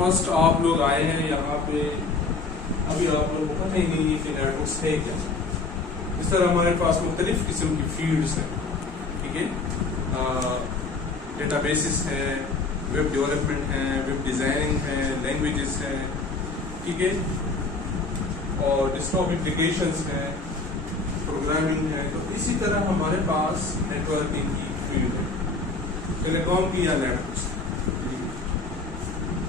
First آپ لوگ آئے ہیں یہاں پہ، ابھی آپ لوگوں کو پتہ ہی نہیں ہے کہ نیٹورکس ہے کیا. اس طرح ہمارے پاس مختلف قسم کی فیلڈس ہیں، ٹھیک ہے. ڈیٹا بیسز ہیں، ویب ڈیولپمنٹ ہے، ویب ڈیزائننگ ہے، لینگویجز ہیں، ٹھیک ہے، اور ڈیسکٹاپ اپلیکیشنز ہیں، پروگرامنگ ہے. تو اسی طرح ہمارے پاس نیٹورکنگ کی فیلڈ ہے، ٹیلی کام کی یا نیٹورکس.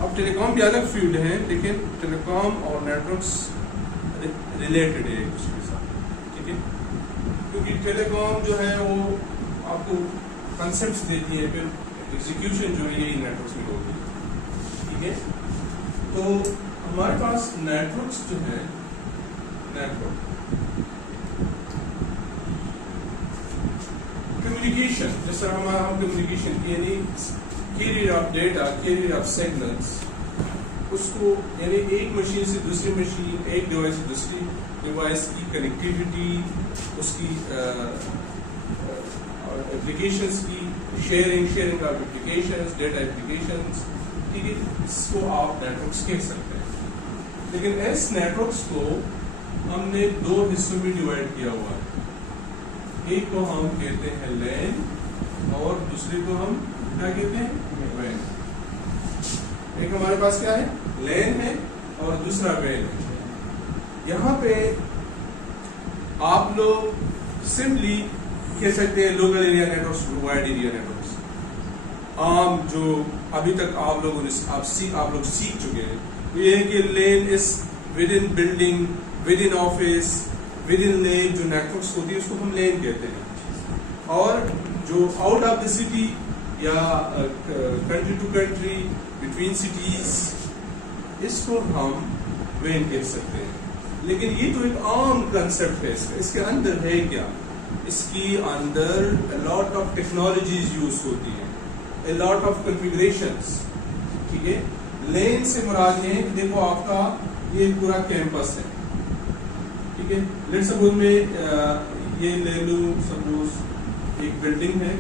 اب ٹیلی کام کی الگ فیلڈ ہے، لیکن ٹیلی کام اور نیٹورکس ریلیٹڈ ہے ایک دوسرے کے ساتھ، ٹھیک ہے. کیونکہ ٹیلی کام جو ہے وہ آپ کو کنسیپٹس دیتی ہے، پھر ایگزیکیوشن جو ہے یہی نیٹورکس میں ہوتی ہے، ٹھیک ہے. تو ہمارے پاس نیٹورکس جو ہے، نیٹورک کمیونیکیشن، جس طرح ہم کمیونیکیشن یعنی carrier of data, carrier of signals, اس کو یعنی ایک مشین سے دوسری مشین، ایک ڈیوائس سے دوسری ڈیوائس کی کنیکٹیوٹی، اس کی اپلیکیشنز کی sharing of applications, data applications, ٹھیک ہے. اس کو آپ نیٹورکس کہہ سکتے ہیں. لیکن اس نیٹورکس کو ہم نے دو حصوں میں ڈیوائڈ کیا ہوا ہے. ایک کو ہم کہتے ہیں لین اور دوسرے کو ہم کیا کہتے ہیں، وین. ایک ہمارے پاس کیا ہے، لین ہے، اور دوسرا وین ہے. یہاں پہ آپ لوگ سمپلی کہہ سکتے ہیں local area networks, wide area networks. عام جو ابھی تک آپ لوگ سیکھ چکے ہیں یہ ہے کہ LAN is within building, within office, within LAN جو نیٹورکس ہوتی ہے اس کو ہم لین کہتے ہیں. اور جو آؤٹ آف دا سٹی یا country to country, between cities, اس کو ہم وین کہہ سکتے ہیں. لیکن یہ تو ایک عام کنسیپٹ ہے. اس کے اندر ہے کیا، اس کی اندر لاٹ آف ٹیکنالوجیز یوز ہوتی ہیں، a lot of configurations، ٹھیک ہے. لین سے مراد ہے کہ دیکھو آپ کا یہ پورا کیمپس ہے، ٹھیک ہے. لیٹ سپوز میں یہ لے لوں، سپوز ایک بلڈنگ ہے،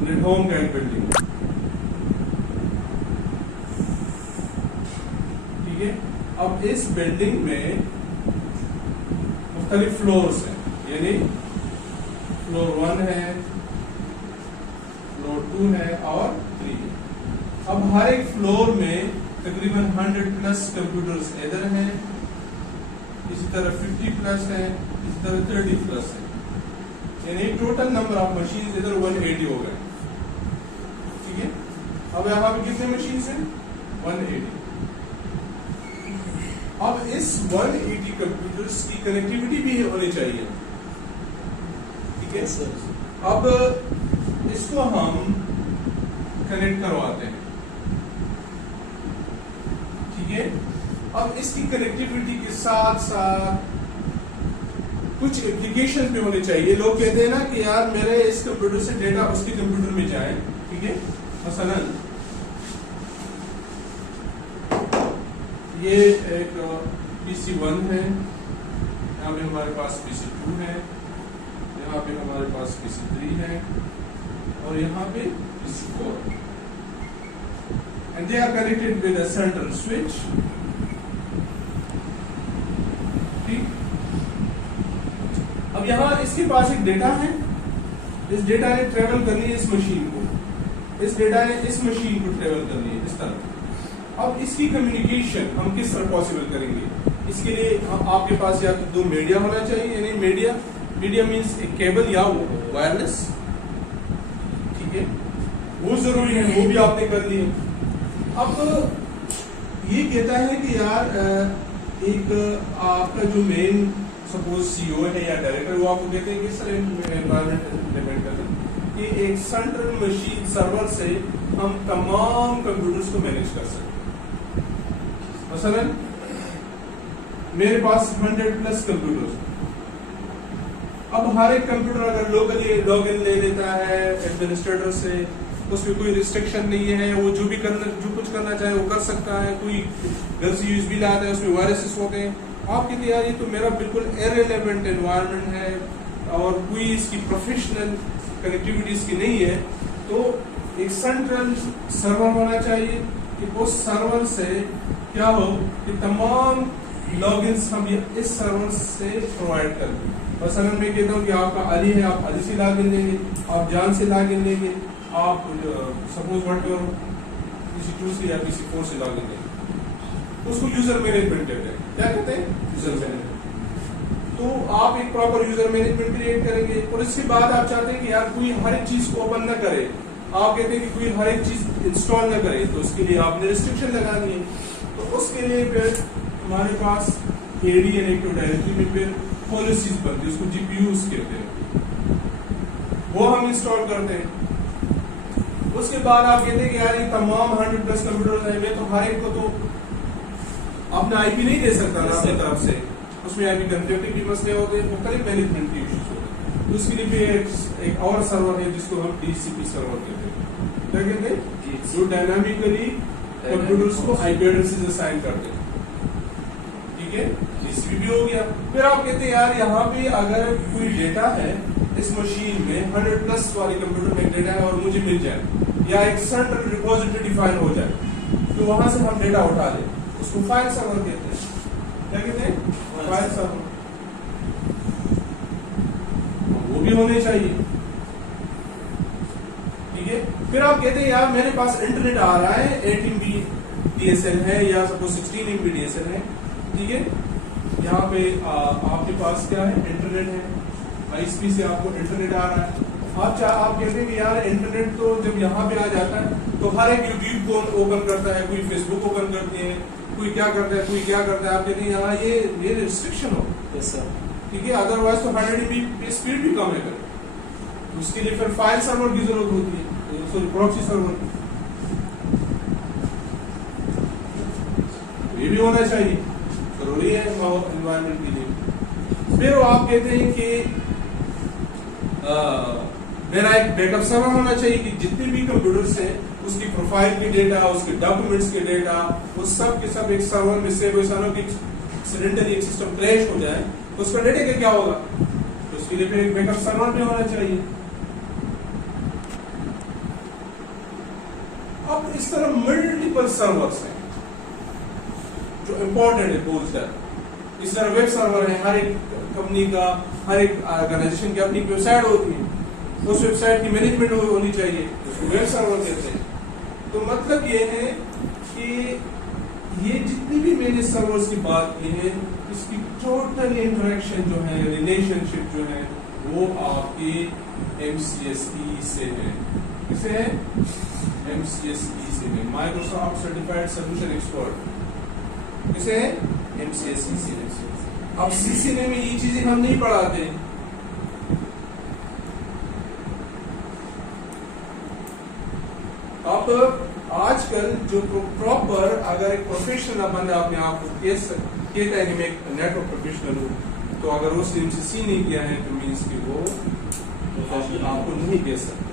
لیٹ ہوم کا ایک بلڈنگ، ٹھیک ہے. اب اس بلڈنگ میں مختلف فلورز ہیں، یعنی فلور 1 ہے، فلور 2 ہے اور 3 ہے. اب ہر ایک فلور میں تقریباً 100+ کمپیوٹرز ادھر ہیں، اسی طرح 50+ ہیں، اسی طرح 30+ ہیں. یعنی ٹوٹل نمبر آف مشینز ادھر 180 ہو گئے، ٹھیک ہے. اب یہاں پہ کتنے مشینز ہیں، 180. اب اس 180 کمپیوٹرز کی کنیکٹیوٹی بھی ہونی چاہیے. اب اس کو ہم کنیکٹ کرواتے ہیں، ٹھیک ہے. اب اس کی کنیکٹیوٹی کے ساتھ ساتھ کچھ اپلیکیشن بھی ہونے چاہیے. لوگ کہتے ہیں نا کہ یار میرے اس کمپیوٹر سے ڈیٹا اس کے کمپیوٹر میں جائے، ٹھیک ہے. مثلا یہ ایک PC1 ہے، یہاں پہ ہمارے پاس PC2 ہے، یہاں پہ ہمارے پاس PC3 ہے، اور یہاں پہ PC4. And they are connected with a central switch. ٹھیک. اب یہاں اس کے پاس ایک ڈیٹا ہے، اس ڈیٹا نے ٹریول کرنی ہے اس مشین کو، اس ڈیٹا نے اس مشین کو ٹریول کرنی ہے اس طرح. اب اس کی کمیونیکیشن ہم کس طرح پاسبل کریں گے؟ اس کے لیے آپ کے پاس یا تو دو میڈیا ہونا چاہیے، یعنی میڈیا مینس ایک کیبل یا وائرلیس، ٹھیک ہے، وہ ضروری ہے، وہ بھی آپ نے کر لی. اب یہ کہتا ہے کہ یار ایک آپ کا جو مین سپوز CEO ہے یا ڈائریکٹر، وہ آپ کو کہتے ہیں کہ سر انوائرمنٹ امپلیمنٹ کریں کہ ایک سینٹرل مشین سرور سے ہم تمام کمپیوٹرز کو مینیج کر سکیں. مثلا میرے پاس 100+ کمپیوٹرز. اب ہر ایک کمپیوٹر اگر لوکلی لاگ ان لے لیتا ہے ایڈمنسٹریٹر سے، اس میں کوئی ریسٹرکشن نہیں ہے، وہ جو کچھ کرنا چاہے وہ کر سکتا ہے. کوئی گھر سے USB لاتا ہے، اس میں وائرسز ہوتے ہیں. آپ کی تیاری تو میرا بالکل ایرریلیونٹ انوائرمنٹ ہے اور کوئی اس کی پروفیشنل کنیکٹیوٹی اس کی نہیں ہے. تو ایک سینٹرل سرور ہونا چاہیے کہ اس سرور سے کیا ہو کہ تمام لاگ انس ہم اس سرور سے پرووائڈ کر دیں. مثلا میں کہتا ہوں کہ آپ کا علی ہے, آپ علی سے لاگ ان لیں گے, آپ جان سے لاگ ان لیں گے, آپ سپوز واٹ یور PC2 سے یا PC4 سے لاگ ان لیں گے. اس کو یوزر مینجمنٹ کہتے ہیں. کیا کہتے ہیں؟ User management. تو آپ ایک پراپر یوزر مینجمنٹ کریٹ کریں گے, اور اس کے بعد آپ چاہتے ہیں کہ یار کوئی ہر ایک چیز کو اوپن نہ کرے, آپ کہتے ہیں کہ کوئی ہر ایک چیز انسٹال نہ کرے, تو اس کے لیے آپ نے ریسٹرکشن لگانی ہے. تو اس کے لیے پھر ہمارے پاس AD یعنی ایکٹیو ڈائریکٹری میں پھر پالیسیز بنتی ہے, اس کو GPUs کہتے ہیں, وہ ہم انسٹال کرتے ہیں. اس کے بعد آپ کہتے ہیں کہ یار یہ تمام 100+ کمپیوٹر ہیں, میں تو ہر ایک کو تو اپنا IP نہیں دے سکتا نا اپنی طرف سے, اس میں IP کنفیکٹیوٹی مسئلے ہوتے ہیں, مختلف مینجمنٹ کے ایشوز ہوتے ہیں. اس کے لیے پھر ایک اور سرور ہے جس کو ہم DCP سرور کہتے ہیں. کیا کہتے ہیں؟ جو ڈائنامکلی کمپیوٹرز کو IP ایڈریسز اسائن کرتے ہیں. ٹھیک ہے, DCP بھی ہو گیا. پھر آپ کہتے ہیں یار یہاں پہ اگر کوئی ڈیٹا ہے اس مشین میں 100+ والے کمپیوٹر میں ڈیٹا ہے اور مجھے مل جائے, یا ایک سینٹرل ریپوزیٹری ڈیفائن ہو جائے, تو وہاں سے ہم ڈیٹا اٹھا لیں, اس کو فائل سرور کہتے ہیں. کیا کہتے ہیں؟ File server. وہ بھی ہونے چاہیے. ٹھیک ہے. پھر آپ کہتے ہیں یار میرے پاس انٹرنیٹ آ رہا ہے, 8 MB DSL ہے یا سپوز 16 MB DSL ہے. ٹھیک ہے, یہاں پہ آپ کے پاس کیا ہے, انٹرنیٹ ہے, ISP سے آپ کو انٹرنیٹ آ رہا ہے. آپ کہتے ہیں کہ یار انٹرنیٹ تو جب یہاں پہ آ جاتا ہے تو ہر ایک یوٹیوب کو اوپن کرتا ہے, کوئی فیس بک اوپن کرتے ہیں, کوئی کیا کرتا ہے, کوئی کیا کرتا ہے. آپ کہتے ہیں یہاں یہ ریسٹرکشن ہو. ٹھیک ہے, ادر وائز تو 100 MB اسپیڈ بھی کم ہے. اس کے لیے پھر فائل سرور کی ضرورت ہوتی ہے, سوری پراکسی سرور کی. یہ بھی ہونا چاہیے, ضروری ہے انوائرمنٹ کے لیے. پھر آپ کہتے ہیں کہ میرا ایک بیک اپ سرور ہونا چاہیے کہ جتنے بھی کمپیوٹرز ہیں اس کی پروفائل کی ڈیٹا, اس کے ڈاکومنٹس کے ڈیٹا, وہ سب کے سب ایک سرور میں سیو ہو. سانوں کی ایکسیڈنٹلی ایک سسٹم کریش ہو جائے تو اس کا ڈیٹا کیا ہوگا, تو اس کے لیے پھر ایک بیک اپ سرور بھی ہونا چاہیے. اب اس طرح ملٹیپل سرورز ہیں جو امپورٹنٹ ہے بولتے ہیں. اس طرح ویب سرور ہے, ہر ایک کمپنی کا, ہر ایک آرگنائزیشن کی اپنی ویب سائٹ ہوتی ہے, اس ویب سائٹ کی مینجمنٹ ہونی چاہیے, اس کو ویب سرور کہتے ہیں. تو مطلب یہ ہے کہ یہ جتنی بھی میں نے سرورز کی بات کی ہے, اس کی ٹوٹل انٹریکشن جو ہے, ریلیشن شپ جو ہے, وہ آپ کی MCSE سے ہے. کسے ہے؟ MCSE سے ہے, مائکروسافٹ سرٹیفائڈ سولوشن ایکسپرٹ. کسے ہے؟ MCSE سے. اب CCNA میں یہ چیزیں ہم نہیں پڑھاتے. اب آج کل جو پراپر اگر ایک پروفیشنل بندہ اپنے آپ کو کہتا ہے کہ میں ایک نیٹ ورک پروفیشنل ہوں, تو اگر اس نے MCSE نہیں کیا ہے تو مینس کہ وہ آپ کو نہیں کہہ سکتے,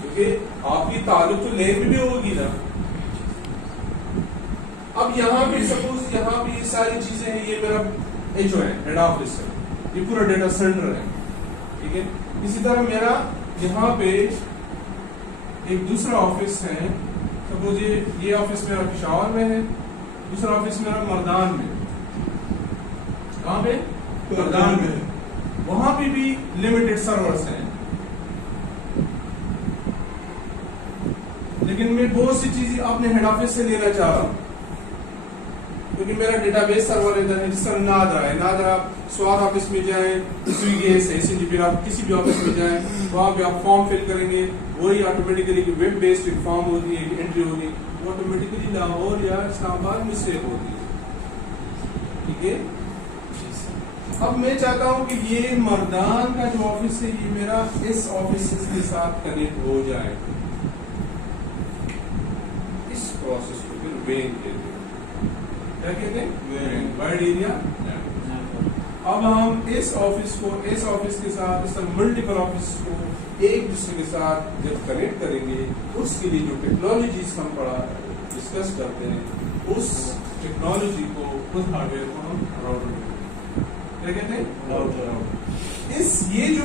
کیونکہ آپ کی تعلق تو لیب میں بھی ہوگی نا. اب یہاں پہ سپوز یہاں پہ یہ ساری چیزیں ہیں, یہ میرا HO ہے, ہیڈ آفس ہے, یہ پورا ڈیٹا سینٹر ہے. ٹھیک ہے, اسی طرح میرا یہاں پہ ایک دوسرا آفس ہے, سپوز یہ آفس میرا پشاور میں ہے, دوسرا آفس میرا مردان میں. کہاں پہ؟ مردان میں. وہاں پہ بھی لمیٹڈ سرورز ہیں, لیکن میں بہت سی چیزیں اپنے ہیڈ آفس سے لینا چاہ رہا ہوں, کیونکہ میرا ڈیٹا بیس سرور ادھر ہے. جس طرح نادرا ہے, نادرا سواد آفس میں جائیں, سویگیس ہے, پھر آپ کسی بھی آفس میں جائیں, وہاں پہ آپ فارم فل کریں گے, وہی آٹومیٹیکلی ویب بیسڈ ایک فارم ہوتی ہے, ایک انٹری ہوگی, وہ آٹومیٹیکلی لاہور یا اسلام آباد میں سیو ہوتی ہے. ٹھیک ہے. اب میں چاہتا ہوں کہ یہ مردان کا جو آفس ہے یہ میرا اس آفس کے ساتھ کنیکٹ ہو جائے. اس پروسیس کو پھر وین کہتے ہیں. کیا کہتے ہیں؟ Wide area. اب ہم اس آفس کو اس آفس کے ساتھ, اس طرح ملٹیپل آفس کو ایک دوسرے کے ساتھ جب کنیکٹ کریں گے, اس کے لیے جو ٹیکنالوجیز ہم ڈسکس کرتے ہیں, اس ٹیکنالوجی کو, اس ہارڈ ویئر کو ہم راؤٹر کہتے ہیں. کیا کہتے ہیں؟ راؤٹر. یہ جو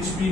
HP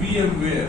VMware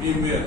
VMware,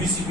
VCP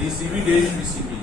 DCP-VCP,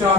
4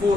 4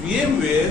VMware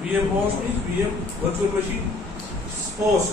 VM host means VM virtual machine host,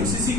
MCC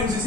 MCC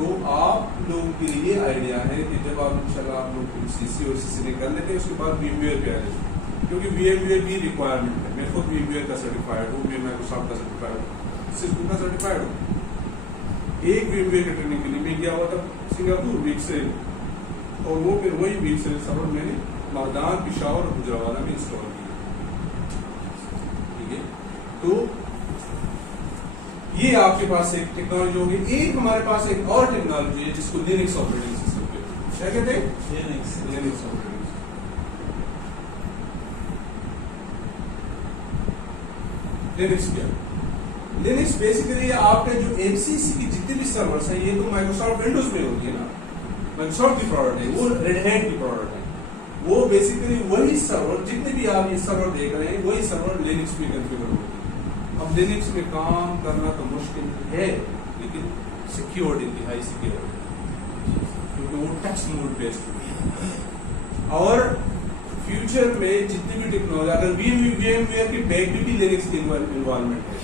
تو آپ لوگوں کے لیے آئیڈیا ہے کہ جب آپ انشاءاللہ آپ لوگ CC اور CCNA کر لیتے ہیں اس کے بعد VMware پہ آ جائیں، کیونکہ VMware بھی ریکوائرمنٹ ہے. میں خود VMware کا سرٹیفائڈ ہوں، میں مائیکروسافٹ کا سرٹیفائڈ ہوں، سسکو کا سرٹیفائڈ ہوں. ایک VMware کے ٹریننگ کے لیے میں گیا ہوا تھا سنگاپور ویک سے، اور وہ پھر وہی ویک سے سرور میں نے مردان، پشاور اور گجرانوالہ میں انسٹال کیا. ٹھیک ہے، تو یہ آپ کے پاس ایک ٹیکنالوجی ہوگی. ایک ہمارے پاس ایک اور ٹیکنالوجی ہے جس کو لینکس آپریٹنگ سسٹم کہتے ہیں. کیا کہتے ہیں؟ Linux operating system. لینکس کیا؟ لینکس بیسیکلی آپ کے جو MCC کی جتنے بھی سرورس ہیں یہ تو مائیکروسافٹ ونڈوز میں ہوتی ہے نا، مائیکروسافٹ کی پروڈکٹ ہے، وہ ریڈ ہیٹ کی پروڈکٹ ہے. وہ بیسیکلی وہی سرور جتنے بھی آپ یہ سرور دیکھ رہے ہیں وہی سرور لینکس میں کنفیگر ہوتی ہے. اب لینکس میں کام کرنا تو مشکل ہے لیکن سیکیورڈ، انتہائی سیکیورڈ، کیونکہ وہ ٹچ موڈ بیسڈ ہے. اور فیوچر میں جتنی بھی ٹیکنالوجی، اگر VMware کی بیک بھی لینکس کی انوالومنٹ ہے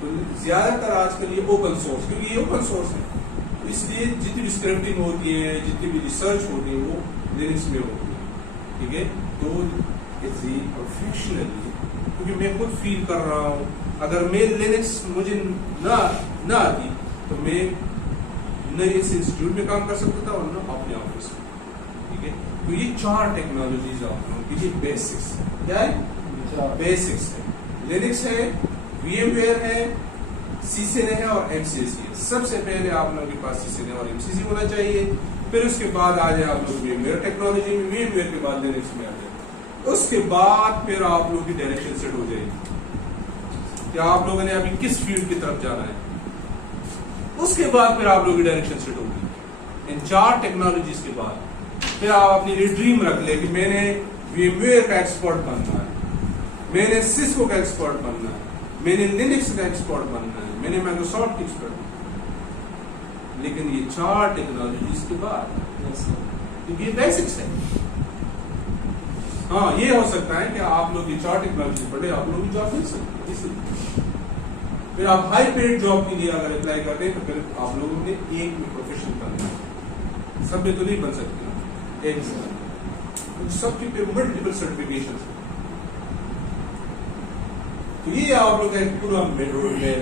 تو زیادہ تر آج کل یہ اوپن سورس، کیونکہ یہ اوپن سورس ہے اس لیے جتنی بھی اسکرپٹنگ ہوتی ہے، جتنی بھی ریسرچ ہوتی ہے وہ لینکس میں ہوتی ہے. ٹھیک ہے، تو پروفیشنلی کیونکہ میں خود فیل کر رہا ہوں اگر میں لینکس مجھے نہ آتی تو میں نہ اس انسٹیٹیوٹ میں کام کر سکتا تھا اور نہ اپنے آفس میں. ٹھیک ہے، تو یہ 4 ٹیکنالوجیز آپ لوگوں کی یہ بیسکس ہے. کیا ہے؟ بیسکس ہے. لینکس ہے، VMware ہے، CCNA ہے اور MCC ہے. سب سے پہلے آپ لوگوں کے پاس CCNA اور MCC ہونا چاہیے، پھر اس کے بعد آ جائے آپ لوگ VMware ٹیکنالوجی میں، VMware کے بعد لینکس میں آ جائے. اس کے بعد پھر آپ لوگوں کی ڈائریکشن سیٹ ہو جائے گی کہ آپ لوگوں نے ابھی کس فیلڈ کی طرف جانا ہے. اس کے بعد پھر آپ لوگوں کی ڈائریکشن سیٹ ہوگی. ان 4 ٹیکنالوجیز کے بعد پھر آپ اپنی ڈریم رکھ لیں کہ میں نے VMware کا ایکسپرٹ بننا ہے، میں نے سسکو کا ایکسپرٹ بننا ہے، میں نے لینکس کا ایکسپرٹ بننا ہے، میں نے مائیکروسافٹ کا ایکسپرٹ بننا ہے. لیکن یہ 4 ٹیکنالوجیز کے بعد کیونکہ یہ بیسکس ہے. ہاں یہ ہو سکتا ہے کہ آپ لوگ یہ 4 ٹیکنالوجیز پڑھے، آپ لوگ جاب مل سکتے ہیں. پھر آپ ہائی پیڈ جاب کے لیے اگر اپلائی کرتے ہیں تو پھر آپ لوگوں نے ایک میں پروفیشنل بننا ہے. سب میں تو نہیں بن سکتے نا، ایک میں سب کی پھر ملٹیپل سرٹیفکیشن. تو یہ آپ لوگ کا ایک پورا میتھڈ ہے.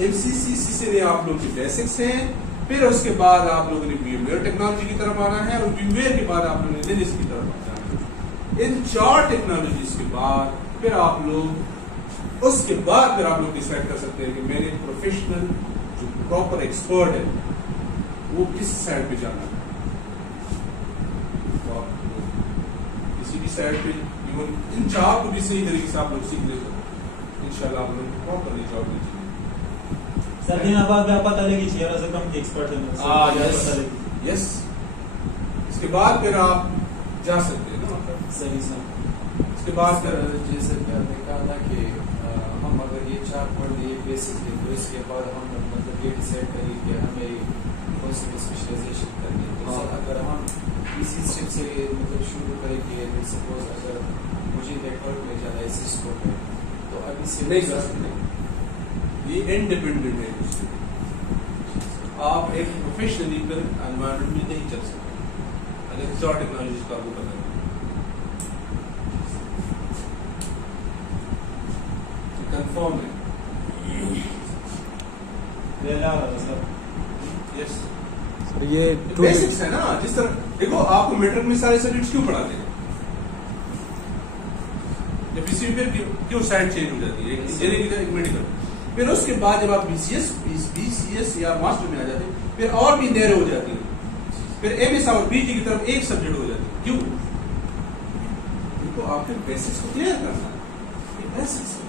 MCC CCNA آپ لوگ کی بیسکس ہیں. پھر اس کے بعد آپ لوگوں نے VMware ٹیکنالوجی کی طرف آنا ہے اور VMware کے بعد آپ لوگوں نے لینکس کی طرف آنا ہے. ان 4 ٹیکنالوجیز کے بعد پھر آپ لوگ اس کے بعد پھر آپ لوگ ڈیسائڈ کر سکتے ہیں کہ میرے پروفیشنل جو پراپر ایکسپرٹ ہے وہ کس سائڈ پہ جانا ہے. تو آپ کسی بھی سائڈ پہ ایون ان 4 کو بھی صحیح طریقے سے آپ لوگ سیکھ لے تو انشاءاللہ آپ لوگ پراپرلی جاب لیجیے. سر دن بعد میں پتہ لگی چیئر از کم کی ایکسپرٹ ہے. یس، اس کے بعد پھر آپ جا سکتے ہیں نا. صحیح سر. اس کے بعد جیسے کہ آپ نے کہا نا کہ ہم اگر یہ 4 پڑھ لیے بیسک دیں تو اس کے بعد ہم مطلب یہ ڈیسائڈ کریں کہ ہمیں کون سی اسپیشلائزیشن کرنی ہے. تو سر اگر ہم اسی اسٹیپ سے مطلب شروع کریں کہ سپوز اگر مجھے نیٹ ورک میں جانا ہے سسکو میں تو ابھی سے نہیں کر سکتے. یہ انڈیپینڈنٹ ہے. آپ ایک پروفیشنل لیگل انوائرمنٹ میں نہیں چل سکتے اگر 4 ٹیکنالوجیز کا آپ کو پتہ ہے. کنفرم ہے. یس سر یہ بیسکس ہے نا. جس طرح دیکھو آپ کو میٹرک میں سارے سبجیکٹس کیوں پڑھاتے ہیں؟ جب اسی پھر کیوں سائڈ چینج ہو جاتی ہے، ایک انجینئرنگ ایک میڈیکل. پھر اس کے بعد جب آپ BCS یا ماسٹر میں آ جاتے ہیں پھر اور بھی نیرو ہو جاتی ہے. پھر MS اور PG کی طرف ایک سبجیکٹ ہو جاتی ہے. کیوں؟ دیکھو آپ کے بیسکس کو کلیئر کرنا ہے. یہ بیسکس ہے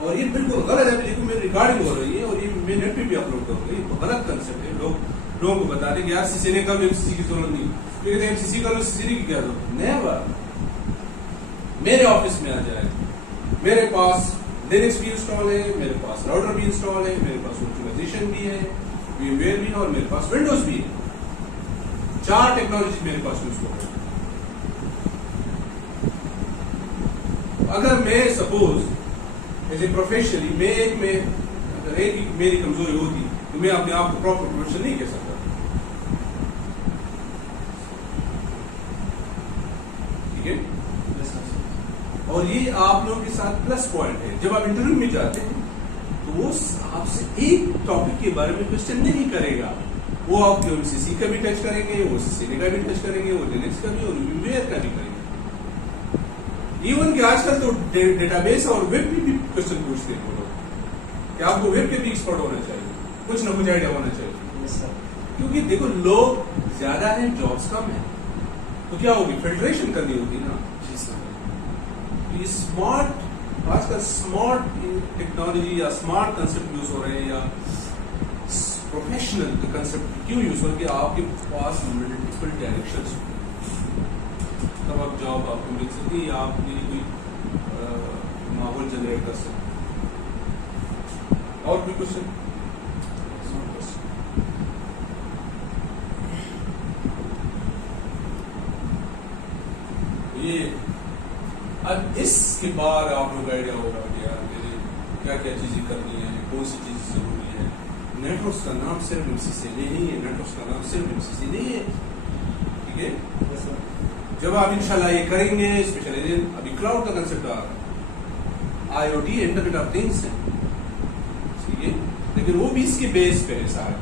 اور یہ بالکل غلط ہے. لیکن میری ریکارڈنگ ہو رہی ہے اور یہ میں نیٹ پہ بھی اپلوڈ کروں گا. یہ غلط کنسیپٹ ہے. لوگوں کو بتا دیں کہ یار CCNA کا بھی MCC کی ضرورت نہیں. لیکن MCC کا CCNA کی کیا ضرورت؟ نیور. میرے آفس میں آ جائے، میرے پاس لینکس بھی انسٹال ہے، میرے پاس راؤٹر بھی انسٹال ہے، میرے پاس ورچوائزیشن بھی ہے، VMware بھی ہے اور میرے پاس ونڈوز بھی ہے. 4 ٹیکنالوجی میرے پاس انسٹال ہے. اگر میں سپوز ایز اے پروفیشنلی میں اگر ایک میری کمزوری ہوتی تو میں اپنے آپ کو پراپر پروفیشن نہیں کہہ سکتا. ٹھیک ہے. اور یہ آپ لوگوں کے ساتھ پلس پوائنٹ ہے. جب آپ انٹرویو میں جاتے ہیں تو وہ آپ سے ایک ٹاپک کے بارے میں کوشچن نہیں کرے گا. وہ آپ کے سی سی کا بھی ٹچ کریں گے, وہ سی سی کا بھی ٹچ کریں گے, وہ لینکس کا بھی اور ویئر کا بھی کریں گے. ایون کہ آج کل تو ڈیٹا بیس اور ویب پہ بھی کوشچن پوچھتے ہیں وہ لوگ کہ آپ کو ویب پہ بھی ایکسپرٹ ہونا چاہیے, کچھ نہ کچھ آئیڈیا ہونا چاہیے. کیونکہ دیکھو لوگ زیادہ ہیں, جابس کم ہیں, تو کیا ہوگی, فلٹریشن کرنی ہوگی نا. یہ اسمارٹ, آج کل اسمارٹ ٹیکنالوجی یا اسمارٹ کنسپٹ یوز ہو رہے ہیں, یا پروفیشنل کنسپٹ کیوں یوز ہو رہے ہیں کہ آپ کے پاس ملٹیپل ڈائریکشنز ہوں, تب آپ جاب آپ کو مل سکتی, یا آپ کے لیے کوئی ماحول جنریٹ کر سکتے. اور بھی کوشچن؟ یہ اب اس کے بعد آپ لوگ آئیڈیا ہوگا کہ یار میرے کیا کیا چیزیں کرنی ہے, کون سی چیز ضروری ہے. نیٹورکس کا نام صرف ایم سی سی نہیں ہے, نیٹورکس کا نام صرف ایم سی سی نہیں ہے. ٹھیک ہے. جب آپ انشاءاللہ یہ کریں گے, اسپیشلی ابھی کلاؤڈ کا کنسپٹ آ رہا ہے, I O T internet of things ہے, ٹھیک ہے, لیکن وہ بھی اس کے بیس پہ ہے سارا.